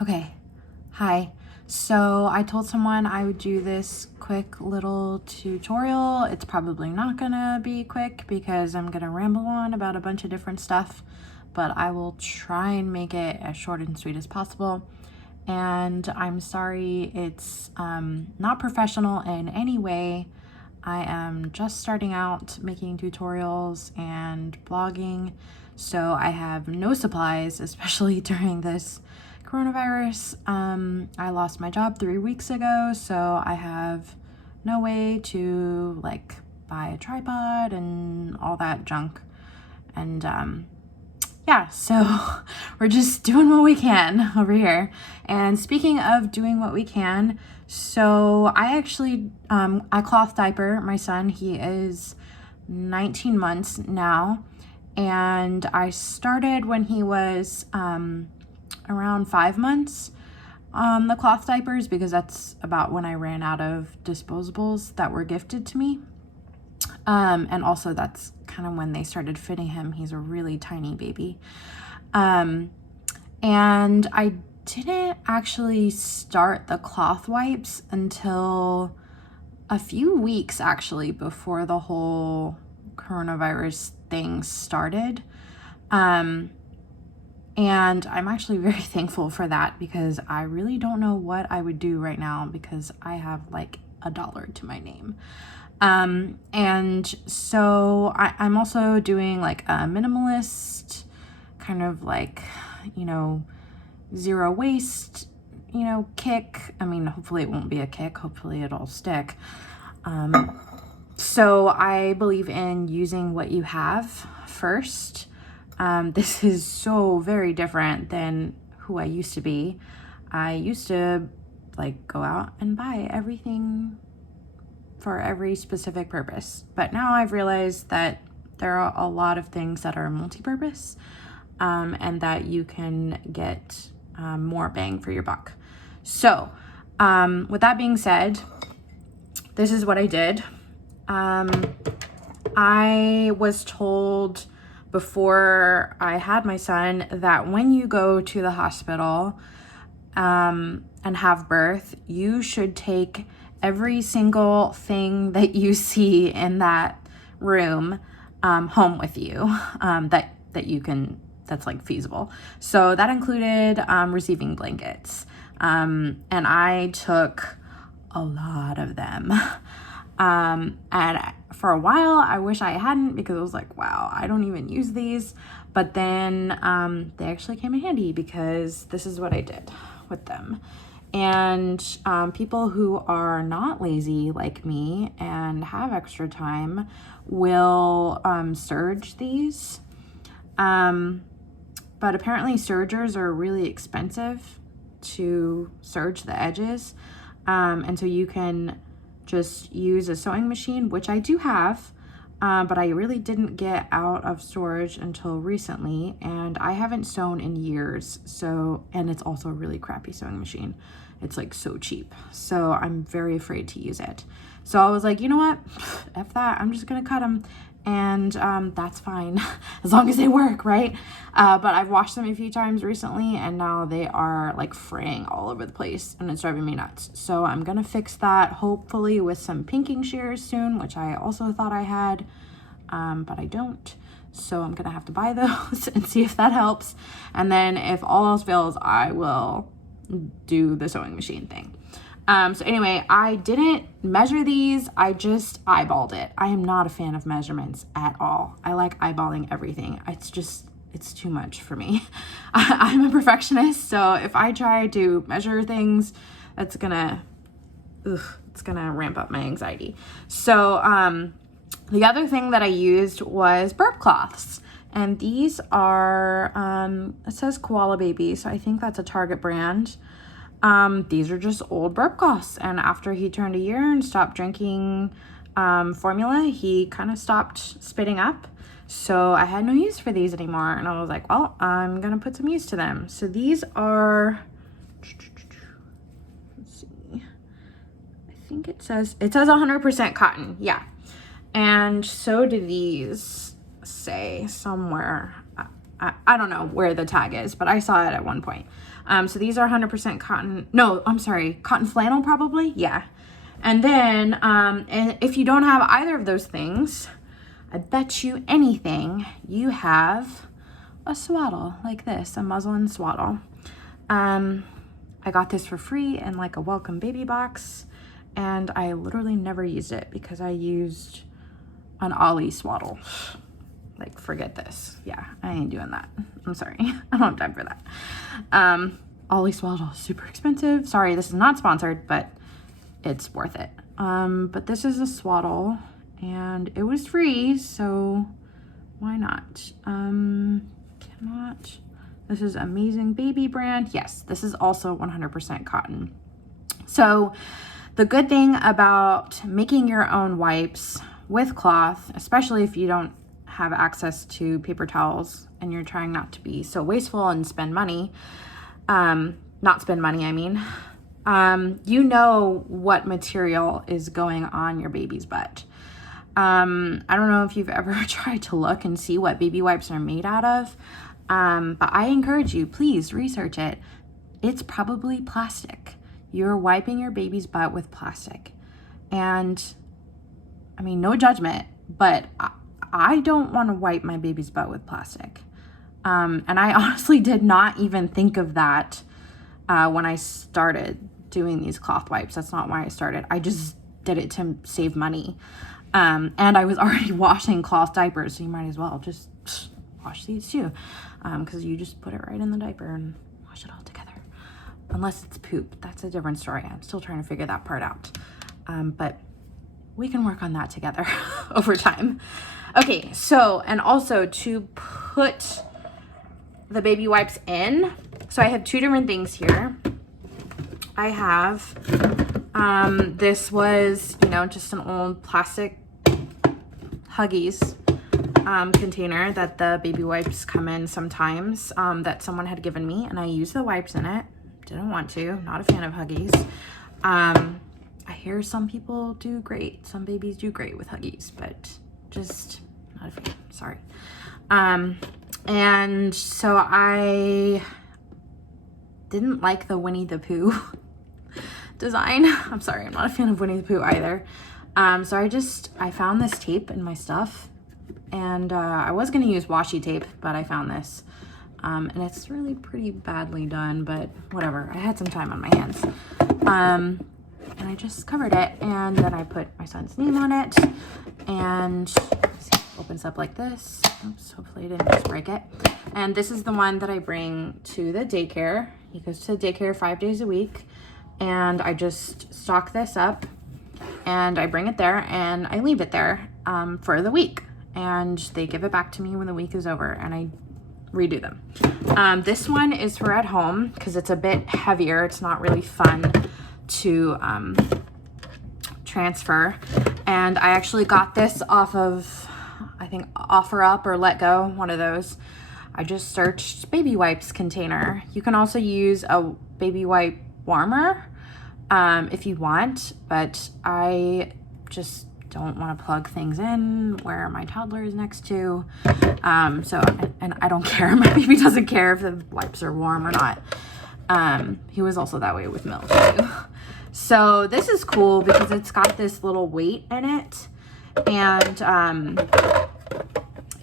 Okay, hi. So I told someone I would do this quick little tutorial. It's probably not gonna be quick because I'm gonna ramble on about a bunch of different stuff, but I will try and make it as short and sweet as possible. And I'm sorry it's not professional in any way. I am just starting out making tutorials and blogging, so I have no supplies, especially during this coronavirus. I lost my job 3 weeks ago, so I have no way to like buy a tripod and all that junk. And yeah, so we're just doing what we can over here. And speaking of doing what we can, so I actually, I cloth diaper my son. He is 19 months now. And I started when he was around 5 months on the cloth diapers because that's about when I ran out of disposables that were gifted to me. And also that's kind of when they started fitting him. He's a really tiny baby. And I didn't actually start the cloth wipes until a few weeks actually before the whole coronavirus thing started. And I'm actually very thankful for that because I really don't know what I would do right now because I have like $1 to my name. And so I'm also doing like a minimalist kind of like, zero waste, kick. I mean, hopefully it won't be a kick. Hopefully it'll stick. So I believe in using what you have first. This is so very different than who I used to be. I used to like go out and buy everything for every specific purpose. But now I've realized that there are a lot of things that are multi-purpose, and that you can get more bang for your buck. So with that being said, this is what I did. I was told before I had my son that when you go to the hospital and have birth, you should take every single thing that you see in that room home with you, that you can, that's like feasible. So that included receiving blankets, and I took a lot of them. And for a while I wish I hadn't because I was like, wow, I don't even use these. But then they actually came in handy because this is what I did with them. And people who are not lazy like me and have extra time will serge these. But apparently sergers are really expensive to serge the edges. And so you can just use a sewing machine, which I do have, but I really didn't get out of storage until recently, and I haven't sewn in years. So, and it's also a really crappy sewing machine. It's like so cheap. So I'm very afraid to use it. So I was like, you know what? F that, I'm just gonna cut them. And that's fine as long as they work, right? But I've washed them a few times recently and now they are like fraying all over the place and it's driving me nuts. So I'm gonna fix that hopefully with some pinking shears soon, which I also thought I had, but I don't. So I'm gonna have to buy those and see if that helps. And then if all else fails, I will do the sewing machine thing. So anyway, I didn't measure these. I just eyeballed it. I am not a fan of measurements at all. I like eyeballing everything. It's too much for me. I'm a perfectionist. So if I try to measure things, it's gonna ramp up my anxiety. So, the other thing that I used was burp cloths. And these are, it says Koala Baby. So I think that's a Target brand. These are just old burp cloths, and after he turned a year and stopped drinking formula, he kind of stopped spitting up. So I had no use for these anymore, and I was like, well, I'm gonna put some use to them. So these are, let's see, I think it says 100% cotton, yeah. And so do these say somewhere. I don't know where the tag is, but I saw it at one point. So these are 100% cotton. No, I'm sorry, cotton flannel probably. Yeah. And then and if you don't have either of those things, I bet you anything you have a swaddle like this, a muslin swaddle. I got this for free in like a welcome baby box, and I literally never used it because I used an Ollie swaddle. Like, forget this. Yeah, I ain't doing that. I'm sorry. I don't have time for that. Ollie swaddle is super expensive. Sorry, this is not sponsored, but it's worth it. But this is a swaddle, and it was free, so why not? Cannot. This is Amazing Baby brand. Yes, this is also 100% cotton. So the good thing about making your own wipes with cloth, especially if you don't have access to paper towels and you're trying not to be so wasteful and spend money, not spend money, I mean, you know what material is going on your baby's butt. I don't know if you've ever tried to look and see what baby wipes are made out of, but I encourage you, please research it. It's probably plastic. You're wiping your baby's butt with plastic. And I mean, no judgment, but I don't want to wipe my baby's butt with plastic. And I honestly did not even think of that when I started doing these cloth wipes. That's not why I started. I just did it to save money. And I was already washing cloth diapers, so you might as well just wash these too, because you just put it right in the diaper and wash it all together. Unless it's poop, that's a different story. I'm still trying to figure that part out. But we can work on that together over time. Okay, so, and also to put the baby wipes in, so I have two different things here. I have, this was, you know, just an old plastic Huggies container that the baby wipes come in sometimes, that someone had given me, and I used the wipes in it. Didn't want to, not a fan of Huggies. I hear some people do great. Some babies do great with Huggies, but just not a fan, sorry. And so I didn't like the Winnie the Pooh design. I'm sorry, I'm not a fan of Winnie the Pooh either. So I found this tape in my stuff, and I was gonna use washi tape, but I found this. And it's really pretty badly done, but whatever. I had some time on my hands. And I just covered it, and then I put my son's name on it, and see, it opens up like this. Oops, hopefully I didn't just break it. And this is the one that I bring to the daycare. He goes to the daycare 5 days a week, and I just stock this up, and I bring it there, and I leave it there for the week, and they give it back to me when the week is over, and I redo them. This one is for at home because it's a bit heavier. It's not really fun to transfer, and I actually got this off of, I think, OfferUp or Let Go, one of those. I just searched baby wipes container. You can also use a baby wipe warmer if you want, but I just don't want to plug things in where my toddler is next to. And I don't care. My baby doesn't care if the wipes are warm or not. He was also that way with milk too. So this is cool because it's got this little weight in it, and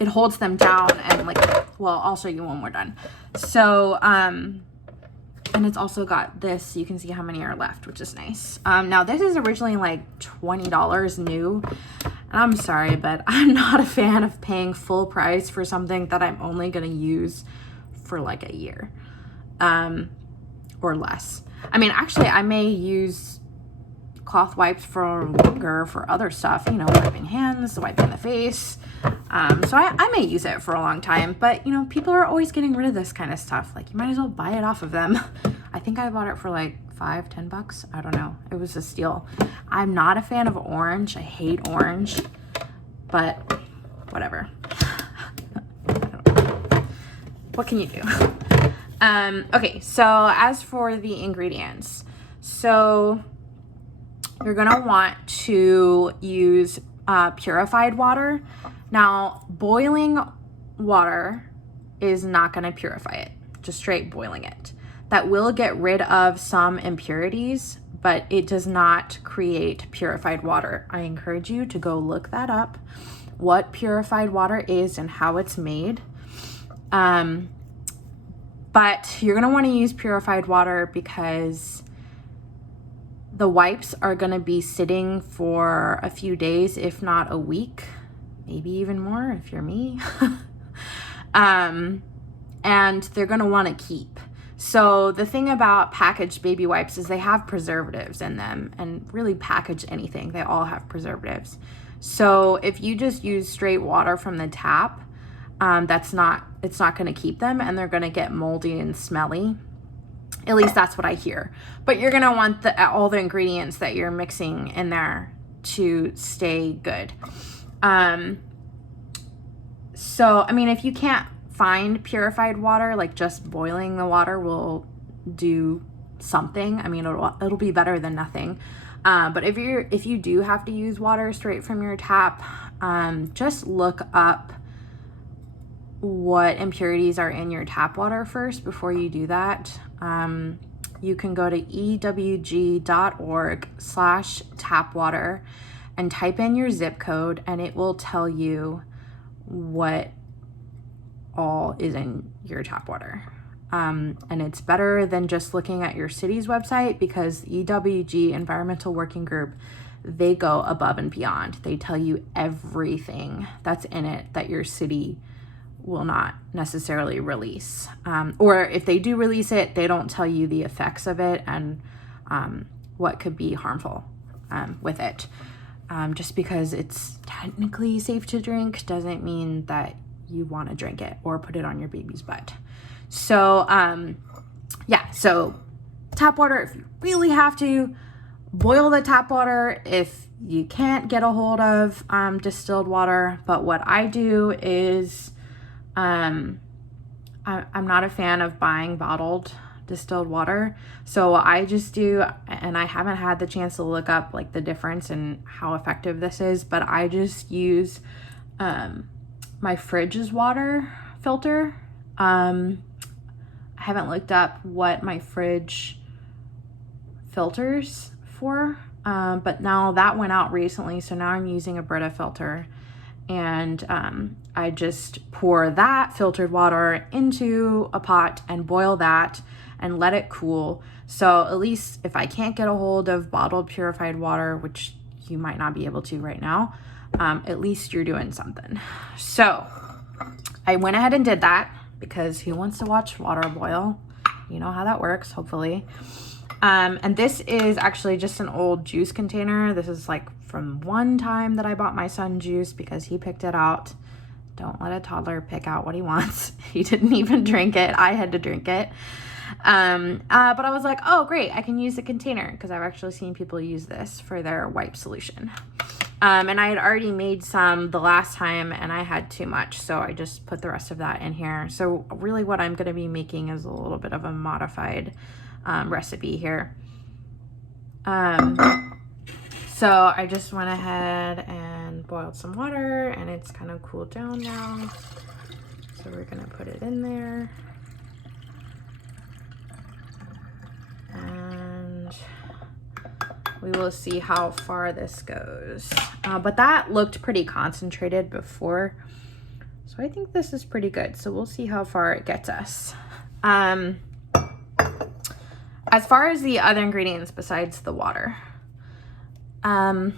it holds them down, and like, well, I'll show you when we're done. So, and it's also got this, you can see how many are left, which is nice. Now this is originally like $20 new, and I'm sorry, but I'm not a fan of paying full price for something that I'm only gonna use for like a year, or less. I mean, actually, I may use cloth wipes for longer for other stuff, you know, wiping hands, wiping the face. So I may use it for a long time, but you know, people are always getting rid of this kind of stuff. Like, you might as well buy it off of them. I think I bought it for like $5-10. I don't know. It was a steal. I'm not a fan of orange. I hate orange, but whatever. What can you do? Okay, so as for the ingredients, so you're gonna want to use purified water. Now, boiling water is not gonna purify it, just straight boiling it. that will get rid of some impurities, but it does not create purified water. I encourage you to go look that up, what purified water is and how it's made. But you're gonna wanna use purified water because the wipes are gonna be sitting for a few days, if not a week, maybe even more if you're me. And they're gonna wanna keep. So the thing about packaged baby wipes is they have preservatives in them, and really package anything, they all have preservatives. So if you just use straight water from the tap, it's not gonna keep them, and they're gonna get moldy and smelly. At least that's what I hear. But you're gonna want all the ingredients that you're mixing in there to stay good. So, I mean, if you can't find purified water, like just boiling the water will do something. I mean, it'll be better than nothing. But if you do have to use water straight from your tap, just look up what impurities are in your tap water first before you do that. You can go to ewg.org/tapwater and type in your zip code, and it will tell you what all is in your tap water. And it's better than just looking at your city's website, because EWG, Environmental Working Group, they go above and beyond. They tell you everything that's in it that your city will not necessarily release. Or if they do release it, they don't tell you the effects of it and what could be harmful with it. Just because it's technically safe to drink doesn't mean that you want to drink it or put it on your baby's butt. So yeah, so tap water, if you really have to, boil the tap water if you can't get a hold of distilled water. But what I do is I'm not a fan of buying bottled distilled water, so I just do, and I haven't had the chance to look up like the difference and how effective this is, but I just use my fridge's water filter. I haven't looked up what my fridge filters for, but now that went out recently, so now I'm using a Brita filter, and I just pour that filtered water into a pot and boil that and let it cool. So at least if I can't get a hold of bottled purified water, which you might not be able to right now, at least you're doing something. So I went ahead and did that, because who wants to watch water boil? You know how that works, hopefully. And this is actually just an old juice container. This is like from one time that I bought my son juice because he picked it out. Don't let a toddler pick out what he wants. He didn't even drink it. I had to drink it. But I was like, oh great, I can use the container, because I've actually seen people use this for their wipe solution. And I had already made some the last time and I had too much, so I just put the rest of that in here. So really what I'm going to be making is a little bit of a modified recipe here. So I just went ahead and boiled some water, and it's kind of cooled down now. So we're going to put it in there. And we will see how far this goes. But that looked pretty concentrated before, so I think this is pretty good. So we'll see how far it gets us. As far as the other ingredients besides the water, a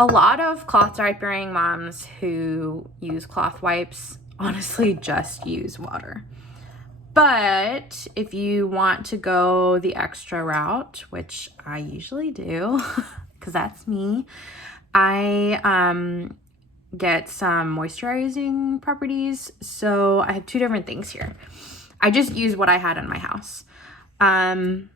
lot of cloth diapering moms who use cloth wipes honestly just use water. But if you want to go the extra route, which I usually do, because that's me, I get some moisturizing properties. So I have two different things here. I just use what I had in my house. I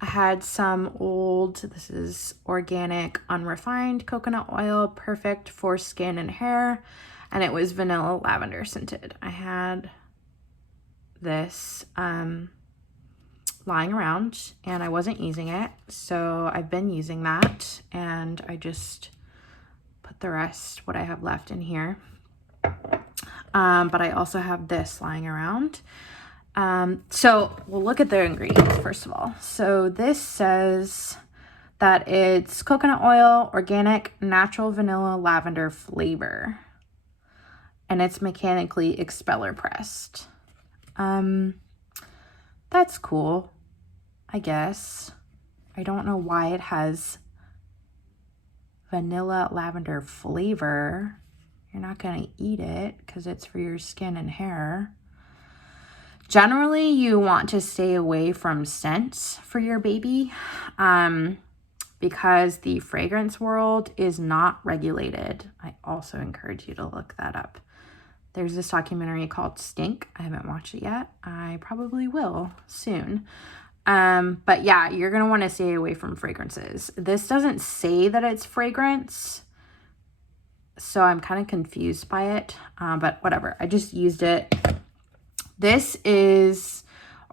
had some old, this is organic, unrefined coconut oil, perfect for skin and hair, and it was vanilla lavender scented. I had this lying around and I wasn't using it, so I've been using that, and I just put the rest, what I have left, in here. But I also have this lying around, So we'll look at the ingredients first of all. So this says that it's coconut oil, organic, natural vanilla lavender flavor, and it's mechanically expeller pressed. That's cool, I guess. I don't know why it has vanilla lavender flavor. You're not gonna eat it because it's for your skin and hair. Generally, you want to stay away from scents for your baby because the fragrance world is not regulated. I also encourage you to look that up. There's this documentary called Stink. I haven't watched it yet. I probably will soon. But yeah, you're going to want to stay away from fragrances. This doesn't say that it's fragrance, so I'm kind of confused by it, but whatever. I just used it. This is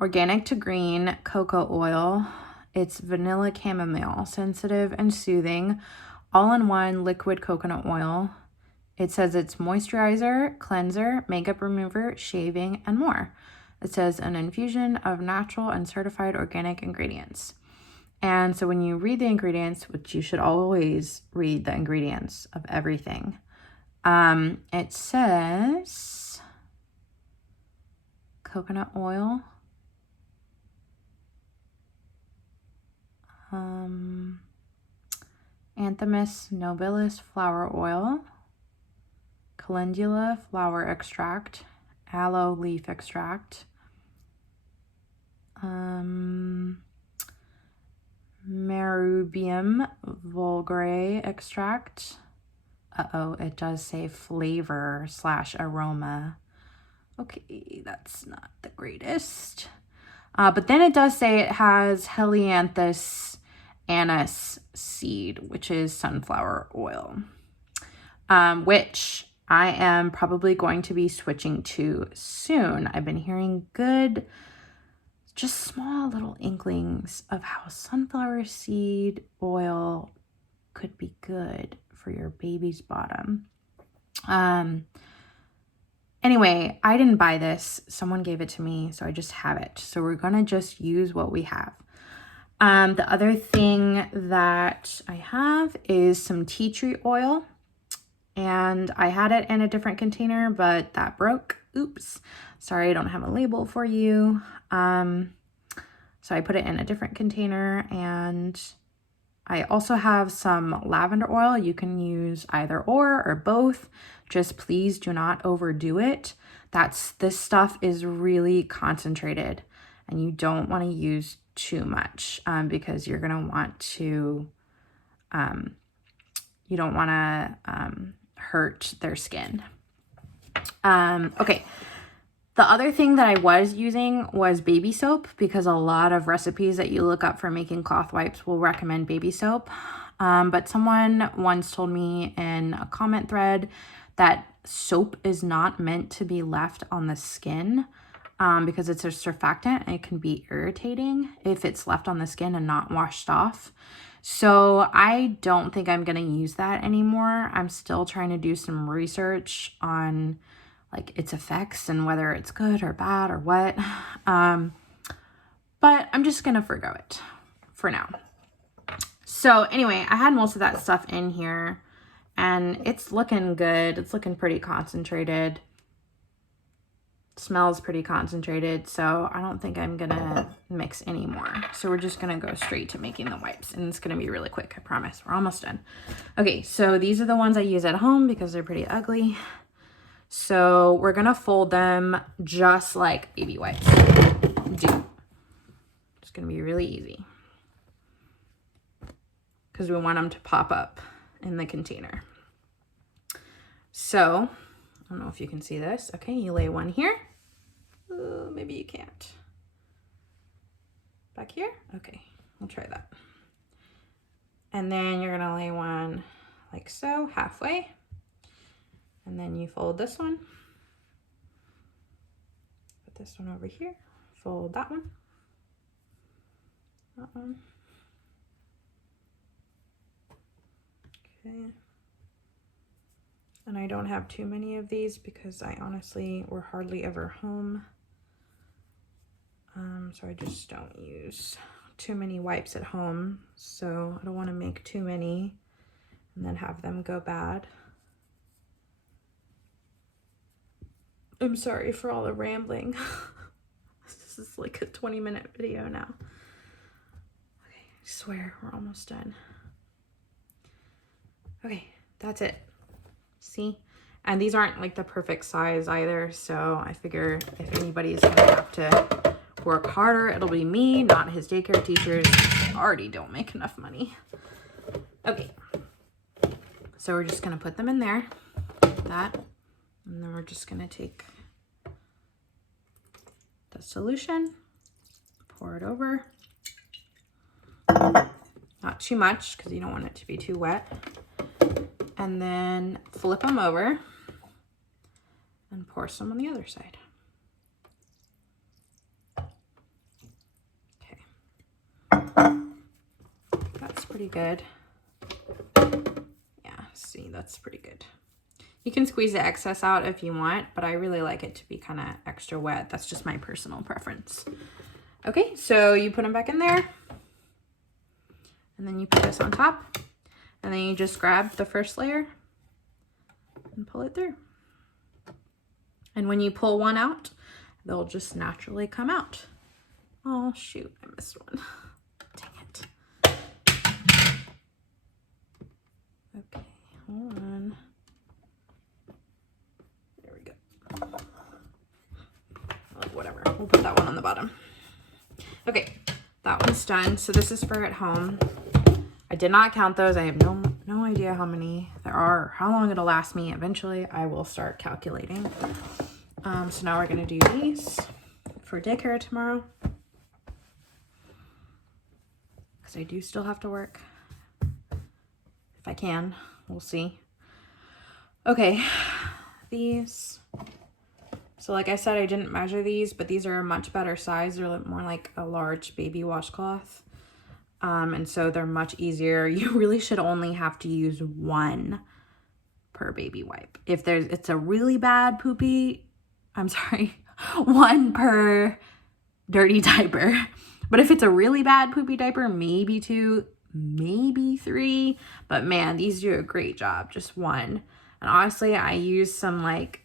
organic to green cocoa oil. It's vanilla chamomile, sensitive and soothing, all-in-one liquid coconut oil. It says it's moisturizer, cleanser, makeup remover, shaving, and more. It says an infusion of natural and certified organic ingredients. And so when you read the ingredients, which you should always read the ingredients of everything, it says coconut oil, Anthemis nobilis flower oil, calendula flower extract, aloe leaf extract, Marubium vulgare extract. It does say flavor / aroma. Okay, that's not the greatest. But then it does say it has Helianthus anise seed, which is sunflower oil, which I am probably going to be switching to soon. I've been hearing good, just small little inklings of how sunflower seed oil could be good for your baby's bottom. Anyway, I didn't buy this. Someone gave it to me, so I just have it. So we're gonna just use what we have. The other thing that I have is some tea tree oil. And I had it in a different container, but that broke. Oops. Sorry, I don't have a label for you. So I put it in a different container, and I also have some lavender oil. You can use either or both. Just please do not overdo it. This stuff is really concentrated, and you don't want to use too much because you're going to want to, you don't want to hurt their skin. Okay. The other thing that I was using was baby soap, because a lot of recipes that you look up for making cloth wipes will recommend baby soap. But someone once told me in a comment thread that soap is not meant to be left on the skin because it's a surfactant and it can be irritating if it's left on the skin and not washed off. So I don't think I'm going to use that anymore. I'm still trying to do some research on like its effects and whether it's good or bad or what. But I'm just going to forgo it for now. So anyway, I had most of that stuff in here and it's looking good. It's looking pretty concentrated. Smells pretty concentrated, so I don't think I'm gonna mix anymore. So we're just gonna go straight to making the wipes, and it's gonna be really quick, I promise. We're almost done. Okay, so these are the ones I use at home because they're pretty ugly. So we're gonna fold them just like baby wipes do. It's gonna be really easy because we want them to pop up in the container. So I don't know if you can see this. Okay, you lay one here. Maybe you can't. Back here? Okay, we'll try that. And then you're gonna lay one like so, halfway. And then you fold this one. Put this one over here. Fold that one. That one. Okay. And I don't have too many of these because I honestly, we're hardly ever home. So I just don't use too many wipes at home. So I don't want to make too many and then have them go bad. I'm sorry for all the rambling. This is like a 20-minute video now. Okay, I swear we're almost done. Okay, that's it. See? And these aren't like the perfect size either, so I figure if anybody's gonna have to work harder, it'll be me, not his daycare teachers. Already don't make enough money. Okay, so we're just gonna put them in there, like that, and then we're just gonna take the solution, pour it over. Not too much because you don't want it to be too wet. And then flip them over and pour some on the other side. Okay. That's pretty good. Yeah, see, that's pretty good. You can squeeze the excess out if you want, but I really like it to be kind of extra wet. That's just my personal preference. Okay, so you put them back in there. And then you put this on top. And then you just grab the first layer and pull it through. And when you pull one out, they'll just naturally come out. Oh, shoot, I missed one. Dang it. Okay, hold on. There we go. Oh, whatever, we'll put that one on the bottom. Okay, that one's done. So this is for at home. I did not count those. I have no idea how many there are or how long it'll last me. Eventually, I will start calculating. So now we're going to do these for daycare tomorrow. Because I do still have to work. If I can. We'll see. Okay. These. So like I said, I didn't measure these, but these are a much better size. They're more like a large baby washcloth. And so they're much easier. You really should only have to use one per baby wipe. If it's a really bad poopy, I'm sorry, one per dirty diaper. But if it's a really bad poopy diaper, maybe two, maybe three. But man, these do a great job, just one. And honestly, I use some like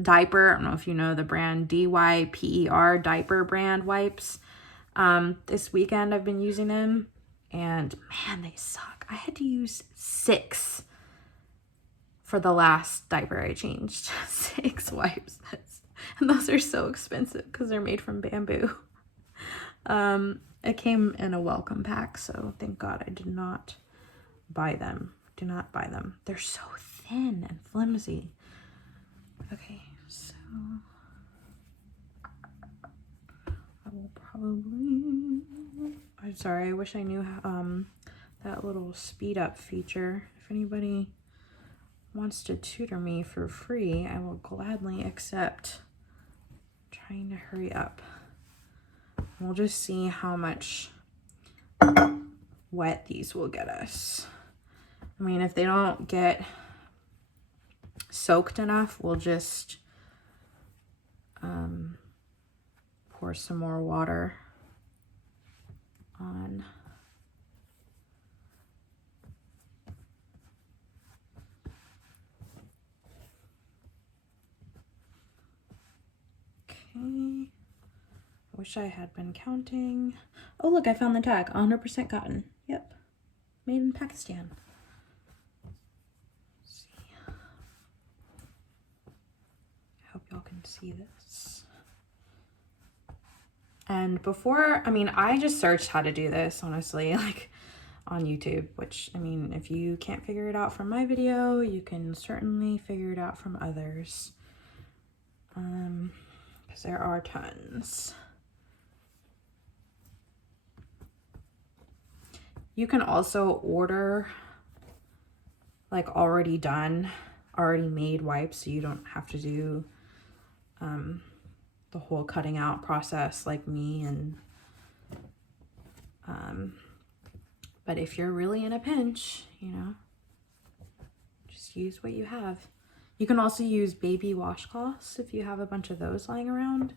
diaper, I don't know if you know the brand, DYPER diaper brand wipes. This weekend I've been using them and man, they suck. I had to use 6 for the last diaper I changed. 6 wipes. And those are so expensive because they're made from bamboo. It came in a welcome pack, so thank God I did not buy them. Do not buy them. They're so thin and flimsy. Okay, so I will probably, I'm sorry, I wish I knew that little speed up feature. If anybody wants to tutor me for free, I will gladly accept. I'm trying to hurry up. We'll just see how much wet these will get us. I mean, if they don't get soaked enough, we'll just pour some more water on. Okay. I wish I had been counting. Oh, look, I found the tag. 100% cotton. Yep. Made in Pakistan. Let's see. I hope y'all can see this. And before, I mean, I just searched how to do this, honestly, like on YouTube, which, I mean, if you can't figure it out from my video, you can certainly figure it out from others. Because there are tons. You can also order like already done, already made wipes, so you don't have to do the whole cutting out process like me. And but if you're really in a pinch, you know, just use what you have. You can also use baby washcloths if you have a bunch of those lying around,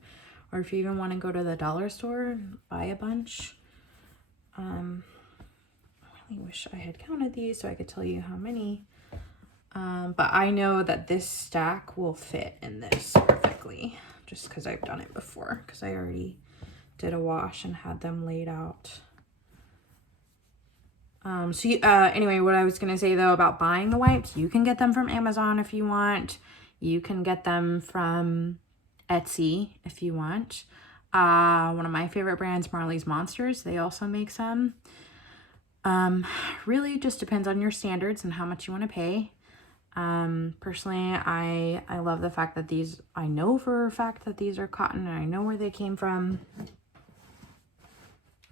or if you even want to go to the dollar store and buy a bunch. I really wish I had counted these so I could tell you how many. But I know that this stack will fit in this perfectly, just because I've done it before, because I already did a wash and had them laid out. Anyway, what I was going to say though about buying the wipes, you can get them from Amazon if you want. You can get them from Etsy if you want. One of my favorite brands, Marley's Monsters, they also make some. Really just depends on your standards and how much you want to pay. Personally, I love the fact that these, I know for a fact that these are cotton and I know where they came from.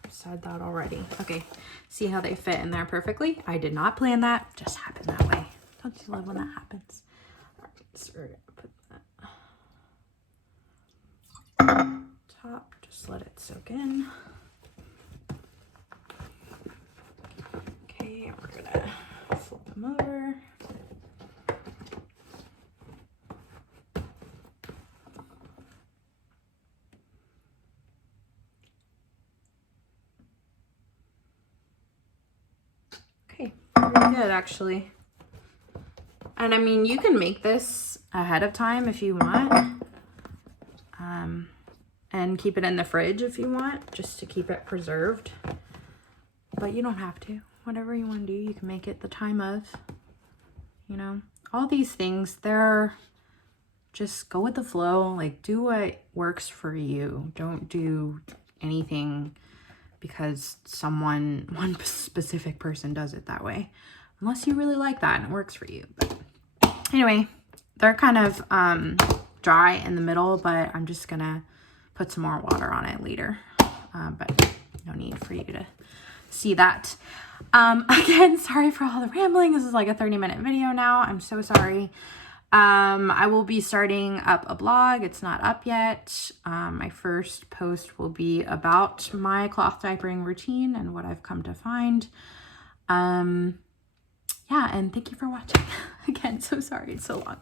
I've said that already. Okay, see how they fit in there perfectly? I did not plan that, just happened that way. Don't you love when that happens? All right, so we're gonna put that top, just let it soak in. Okay, we're gonna flip them over. Okay, really good actually. And I mean, you can make this ahead of time if you want. And keep it in the fridge if you want, just to keep it preserved. But you don't have to. Whatever you want to do, you can make it the time of. You know, all these things, they're just go with the flow. Like, do what works for you. Don't do anything because one specific person does it that way. Unless you really like that and it works for you. But anyway, they're kind of dry in the middle, but I'm just gonna put some more water on it later. But no need for you to see that. Again, sorry for all the rambling. This is like a 30-minute video now. I'm so sorry. I will be starting up a blog. It's not up yet. My first post will be about my cloth diapering routine and what I've come to find. Yeah, and thank you for watching. Again, so sorry it's so long.